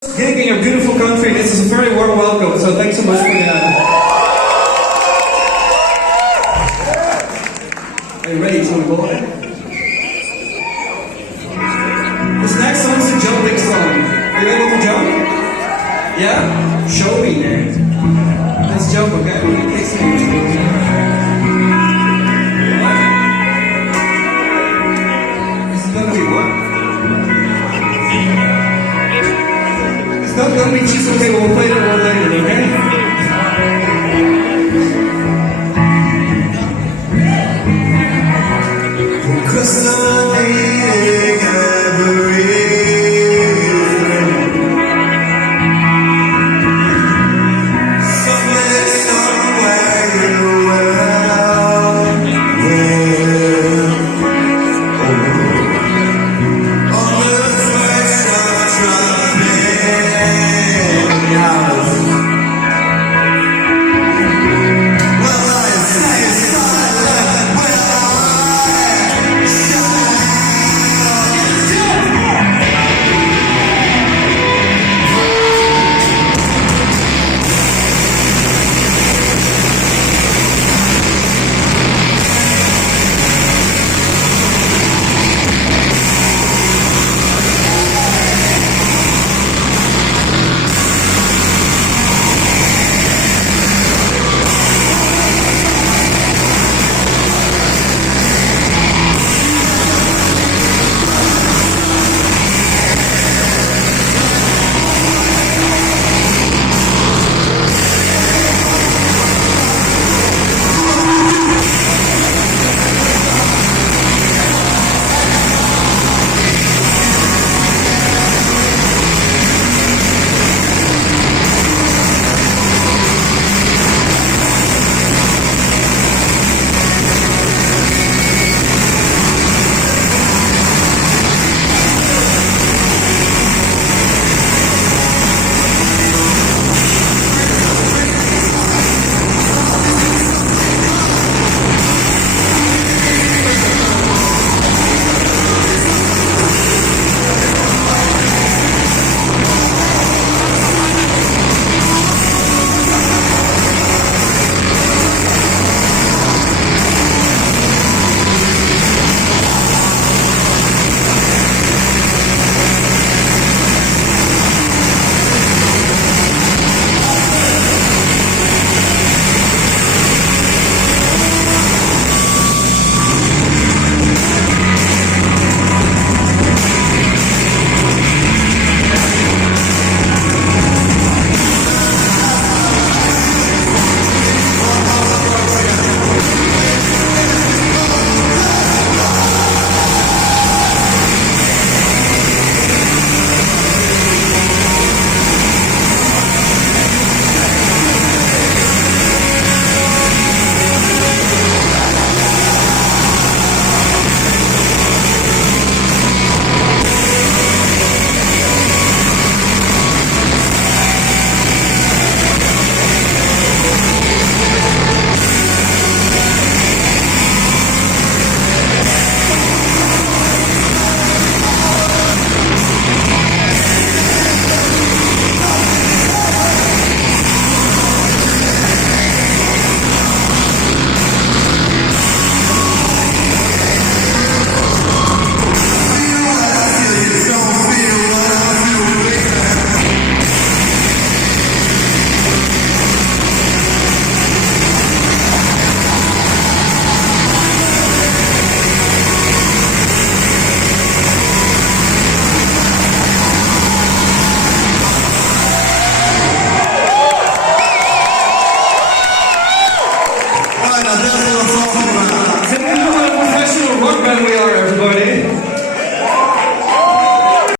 gig in your beautiful country. This is a very warm welcome, so thanks so much for that. Are you ready, Tony Boy? This next song is a jumping song. Are you able to jump? Yeah? Show me. Let's jump, okay? We're gonna kick some. It's not gonna be cheese, okay? We'll play it all later, okay?